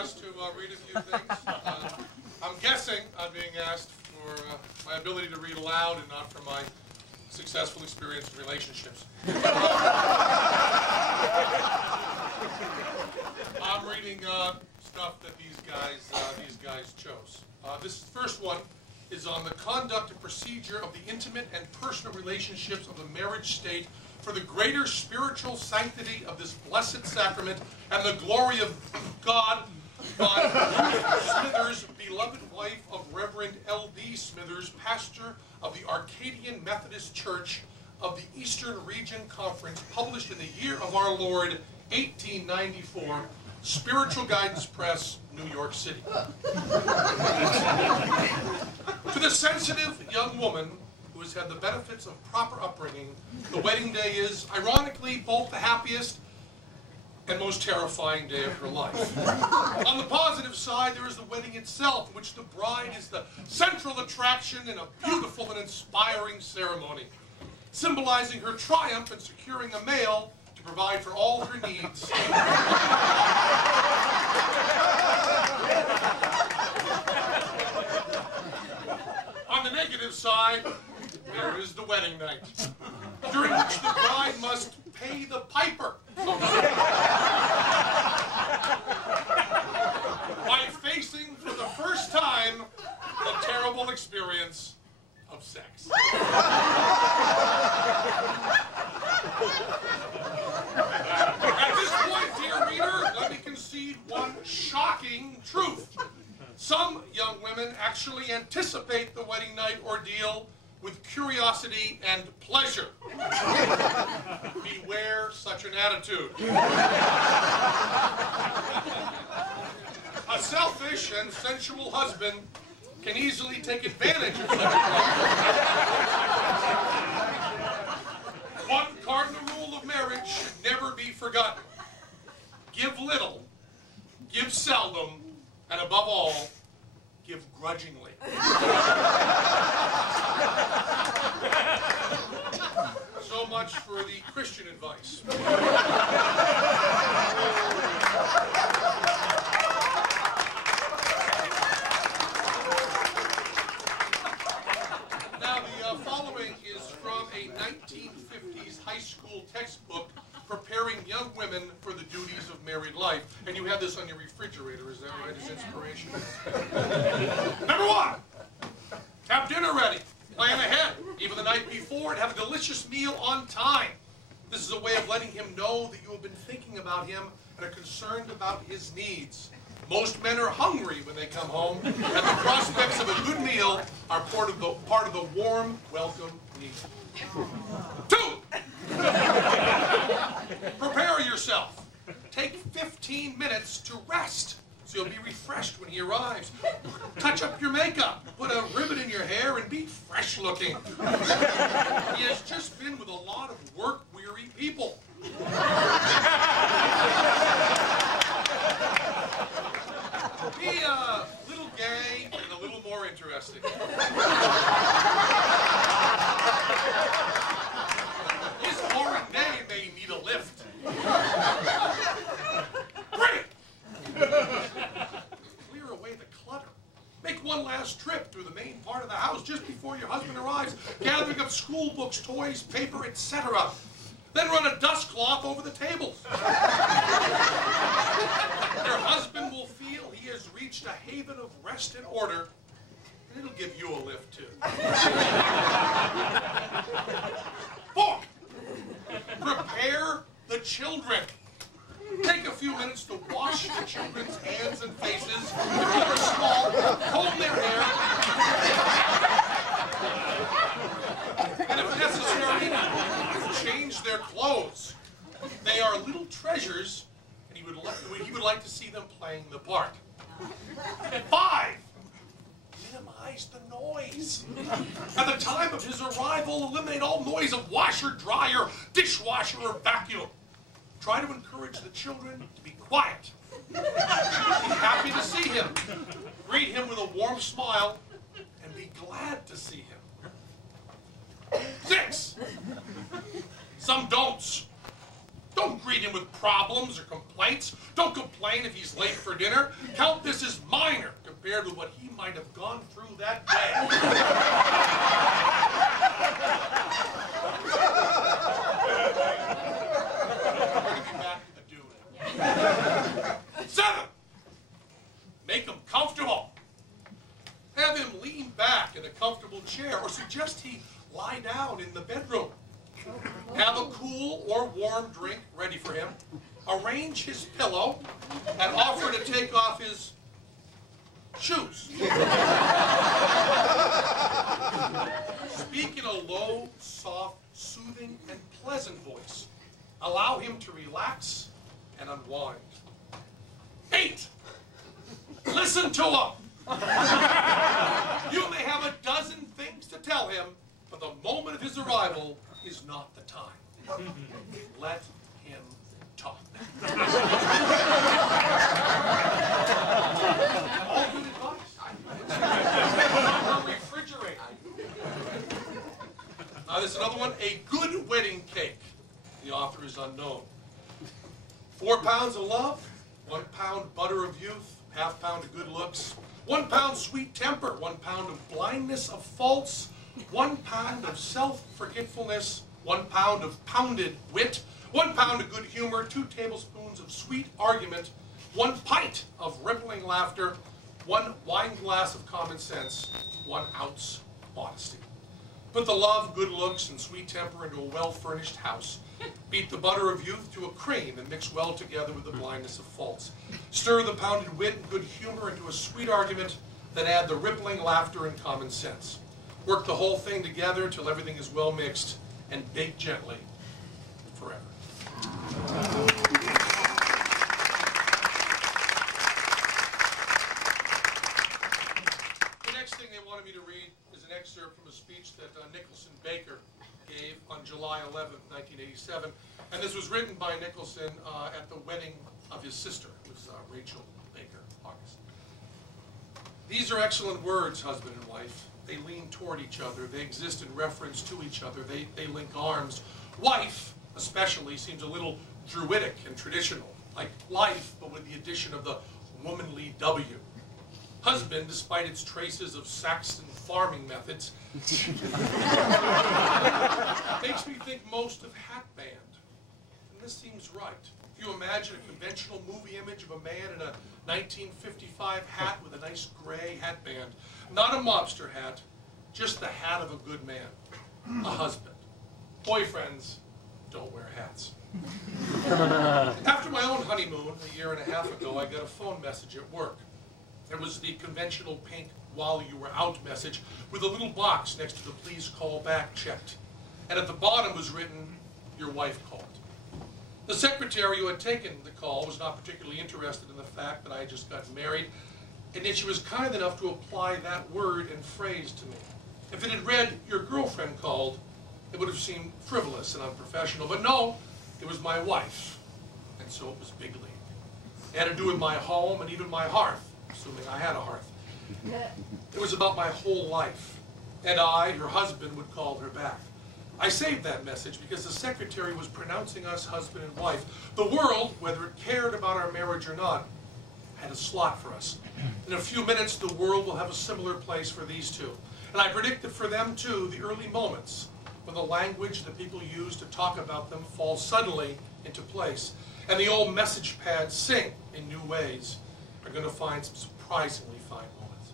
asked to read a few things. I'm guessing I'm being asked for my ability to read aloud and not for my successful experience in relationships. I'm reading stuff that these guys chose. This first one is on the conduct and procedure of the intimate and personal relationships of the marriage state for the greater spiritual sanctity of this blessed sacrament and the glory of God by Ruth Smithers, beloved wife of Reverend L.D. Smithers, pastor of the Arcadian Methodist Church of the Eastern Region Conference, published in the year of our Lord, 1894, Spiritual Guidance Press, New York City. To the sensitive young woman who has had the benefits of proper upbringing, the wedding day is, ironically, both the happiest and most terrifying day of her life. On the positive side, there is the wedding itself, in which the bride is the central attraction in a beautiful and inspiring ceremony, symbolizing her triumph in securing a male to provide for all her needs. On the negative side, there is the wedding night, during which the bride must pay the piper, by facing for the first time the terrible experience of sex. At this point, dear reader, let me concede one shocking truth. Some young women actually anticipate the wedding night ordeal with curiosity and pleasure. Beware such an attitude. A selfish and sensual husband can easily take advantage of such a problem. One cardinal rule of marriage should never be forgotten. Give little, give seldom, and above all, give grudgingly. So much for the Christian advice. Now, the following is from a 1950s high school textbook preparing young women for the duties of married life. And you have this on your refrigerator, is that right? As inspiration. Number 1, have dinner ready. Plan ahead, even the night before, and have a delicious meal on time. This is a way of letting him know that you have been thinking about him and are concerned about his needs. Most men are hungry when they come home, and the prospects of a good meal are part of the warm welcome need. 2, prepare yourself. Take 15 minutes to rest, so you'll be refreshed when he arrives. Touch up your makeup, put a ribbon in your hair, and be fresh looking. He has just been with a lot of work-weary people. Be a little gay and a little more interesting. His boring day may need a lift. 3, clear away the clutter. Make one last trip through the main part of the house just before your husband arrives, gathering up school books, toys, paper, etc. Then run a dust cloth over the tables. Your husband will feel he has reached a haven of rest and order, and it'll give you a lift too. 4, prepare the children. Take a few minutes to wash the children's hands and faces. If they're small, comb their hair. And if necessary, change their clothes. They are little treasures, and he would like to see them playing the part. 5, minimize the noise. At the time of his arrival, eliminate all noise of washer, dryer, dishwasher, or vacuum. Try to encourage the children to be quiet. Be happy to see him. Greet him with a warm smile, and be glad to see him. 6, some don'ts. Don't greet him with problems or complaints. Don't complain if he's late for dinner. Count this as minor compared with what he might have gone through that day. We're going to be back to the do now. 7, make him comfortable. Have him lean back in a comfortable chair or suggest he lie down in the bedroom. Have a cool or warm drink ready for him. Arrange his pillow and offer to take off his shoes. Speak in a low, soft, soothing, and pleasant voice. Allow him to relax and unwind. 8, listen to him. You may have a dozen things to tell him, but the moment of his arrival is not the time. Let him talk. All good advice. Refrigerator. Now there's another one, a good wedding cake. The author is unknown. 4 pounds of love, 1 pound butter of youth, ½ pound of good looks, 1 pound sweet temper, 1 pound of blindness of faults, 1 pound of self-forgetfulness, 1 pound of pounded wit, 1 pound of good humor, 2 tablespoons of sweet argument, 1 pint of rippling laughter, 1 wine glass of common sense, 1 ounce modesty. Put the love, good looks, and sweet temper into a well-furnished house. Beat the butter of youth to a cream and mix well together with the blindness of faults. Stir the pounded wit and good humor into a sweet argument, then add the rippling laughter and common sense. Work the whole thing together till everything is well mixed, and bake gently forever. The next thing they wanted me to read is an excerpt from a speech that Nicholson Baker gave on July 11th, 1987. And this was written by Nicholson at the wedding of his sister, who was Rachel Baker August. These are excellent words, husband and wife. They lean toward each other. They exist in reference to each other. They link arms. Wife, especially, seems a little druidic and traditional, like life, but with the addition of the womanly W. Husband, despite its traces of Saxon farming methods, makes me think most of hat band. And this seems right. If you imagine a conventional movie image of a man in a 1955 hat with a nice gray hat band, not a mobster hat, just the hat of a good man, a husband. Boyfriends don't wear hats. After my own honeymoon, a year and a half ago, I got a phone message at work. It was the conventional pink "while you were out" message with a little box next to the "please call back" checked. And at the bottom was written, "Your wife called." The secretary who had taken the call was not particularly interested in the fact that I had just gotten married, and yet she was kind enough to apply that word and phrase to me. If it had read, "Your girlfriend called," it would have seemed frivolous and unprofessional. But no, it was my wife, and so it was big league. It had to do with my home and even my hearth, assuming I had a hearth. It was about my whole life, and I, her husband, would call her back. I saved that message because the secretary was pronouncing us husband and wife. The world, whether it cared about our marriage or not, had a slot for us. In a few minutes, the world will have a similar place for these two. And I predict that for them, too, the early moments when the language that people use to talk about them falls suddenly into place, and the old message pads sing in new ways, are going to find some surprisingly fine moments.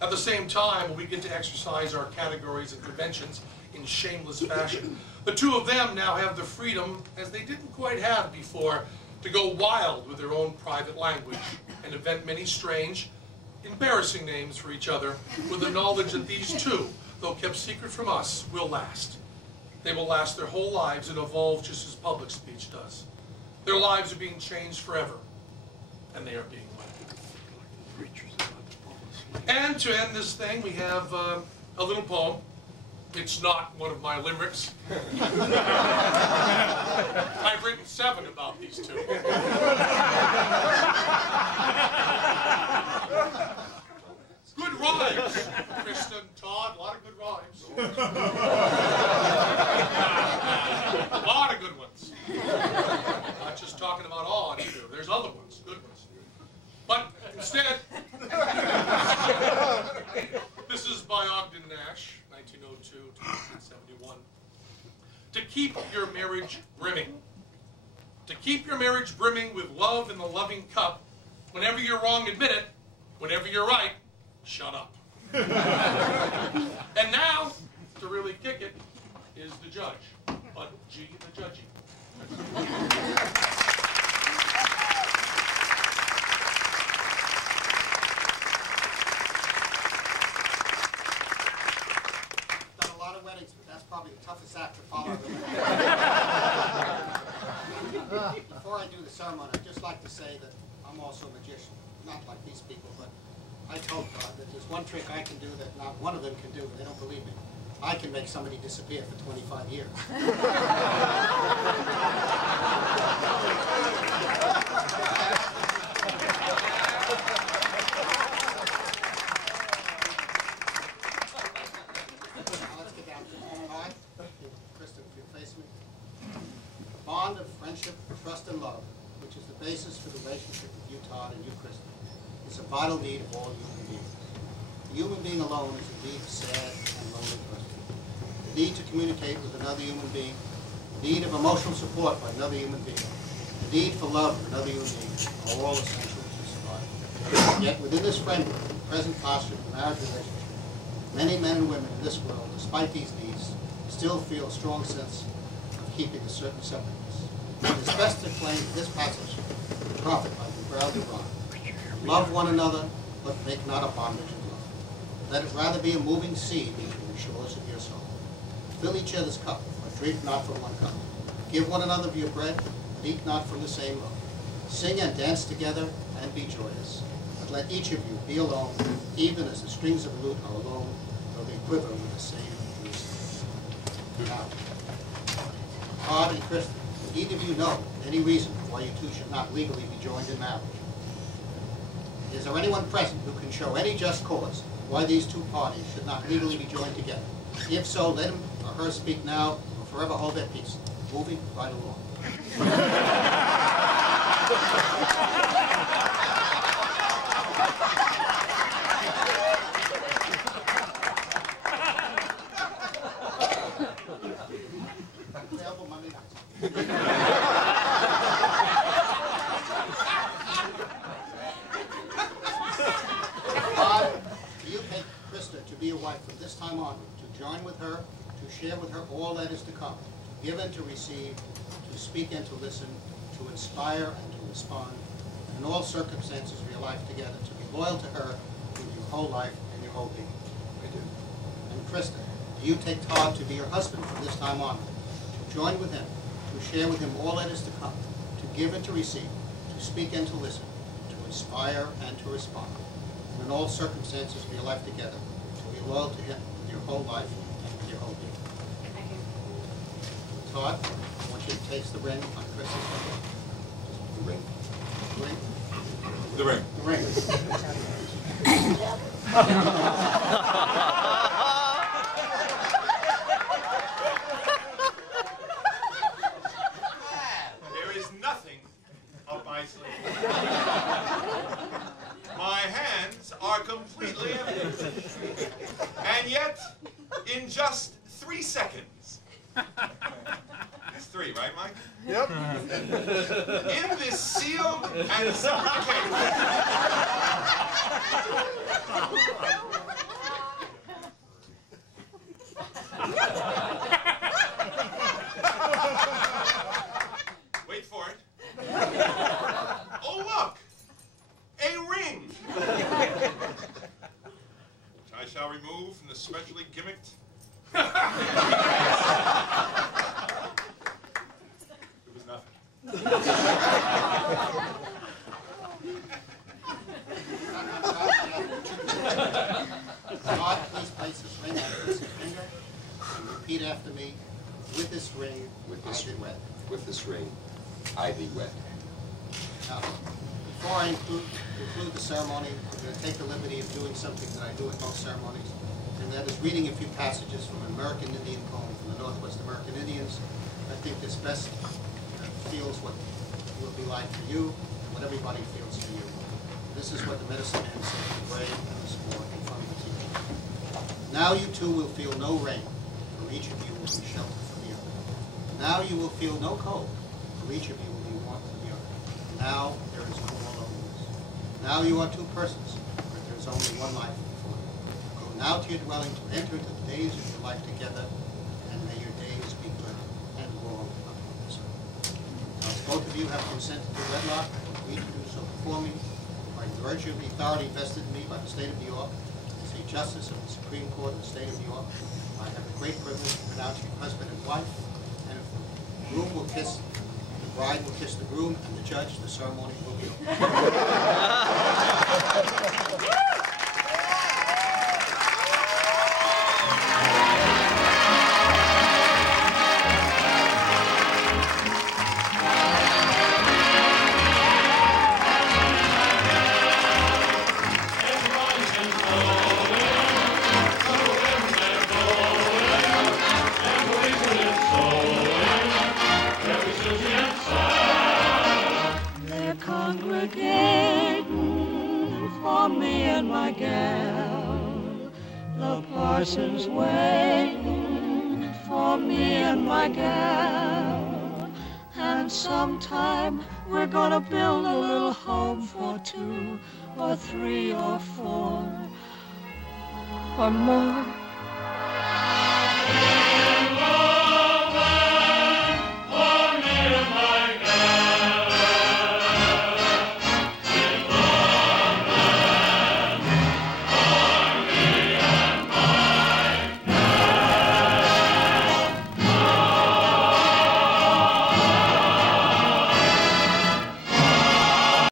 At the same time, when we get to exercise our categories and conventions in shameless fashion, the two of them now have the freedom, as they didn't quite have before, to go wild with their own private language and invent many strange, embarrassing names for each other, with the knowledge that these two, though kept secret from us, will last. They will last their whole lives and evolve just as public speech does. Their lives are being changed forever, and they are being led. And to end this thing, we have a little poem. It's not one of my limericks. I've written 7 about these two. Good rhymes, Krista and Todd. A lot of good rhymes. A lot of good ones. keep your marriage brimming. To keep your marriage brimming with love in the loving cup. Whenever you're wrong, admit it. Whenever you're right, shut up. And now, to really kick it, is the judge. But G, the judgy. Done a lot of weddings, but that's probably the toughest act to follow. Before I do the ceremony, I'd just like to say that I'm also a magician. Not like these people, but I told God that there's one trick I can do that not one of them can do, and they don't believe me. I can make somebody disappear for 25 years. Krista, if you face me. The bond of friendship, trust, and love, which is the basis for the relationship of you, Todd, and you, Krista, is a vital need of all human beings. The human being alone is indeed a sad and lonely person. The need to communicate with another human being, the need of emotional support by another human being, the need for love for another human being are all essential to survive. Yet within this framework, the present posture of the marriage relationship, many men and women in this world, despite these needs, still feel a strong sense of keeping a certain separateness. It is best to claim this passage from the prophet by the proudly rhyme. Love one another, but make not a bondage of love. Let it rather be a moving sea between the shores of your soul. Fill each other's cup, but drink not from one cup. Give one another of your bread, but eat not from the same loaf. Sing and dance together, and be joyous. But let each of you be alone, even as the strings of a lute are alone, though they quiver with the same music. Now, Todd and Krista, do either of you know any reason why you two should not legally be joined in marriage? Is there anyone present who can show any just cause why these two parties should not legally be joined together? If so, let him or her speak now, or forever hold their peace. Moving right along. Available Monday nights. To be a wife from this time on, to join with her, to share with her all that is to come, to give and to receive, to speak and to listen, to inspire and to respond, and in all circumstances of your life together, to be loyal to her with your whole life and your whole being. I do. And Krista, do you take Todd to be your husband from this time on, to join with him, to share with him all that is to come, to give and to receive, to speak and to listen, to inspire and to respond, and in all circumstances of your life together, loyal to him with your whole life and with your whole being. Todd, I want you to taste the ring on Krista's finger. The ring. The ring. The ring. The ring. There is nothing up my sleeve. My hands are completely empty. And yet, in just 3 seconds, it's 3, right, Mike? Yep. In this sealed and zippered case, wait for it. Oh, look! A ring! Which I shall remove from the specially gimmicked. It was nothing. Todd, please place this ring on Krista's finger and repeat after me. With this ring, I be wed. With this ring, I be wed. Now, before I conclude the ceremony, I'm going to take the liberty of doing something that I do at most ceremonies, and that is reading a few passages from an American Indian poem from the Northwest American Indians. I think this best feels what it will be like for you and what everybody feels for you. This is what the medicine man said to the brave and the sport in front of the TV. Now you too will feel no rain, for each of you will be sheltered from the other. Now you will feel no cold, for each of you will be warm from the other. Now there is no more loneliness. Now you are two persons, but there is only one life before you. Go now to your dwelling to enter into the days of your life together, and may your days be good and long upon this earth. Now, as both of you have consented to wedlock and agreed to do so before me, by virtue of the authority vested in me by the state of New York, as a justice of the Supreme Court of the state of New York, I have the great privilege to pronounce you husband and wife, and if the groom will kiss, the bride will kiss the groom, and the judge, the ceremony will be over. For me and my gal, the parson's waiting for me and my gal, and sometime we're gonna build a little home for 2 or 3 or 4 or more.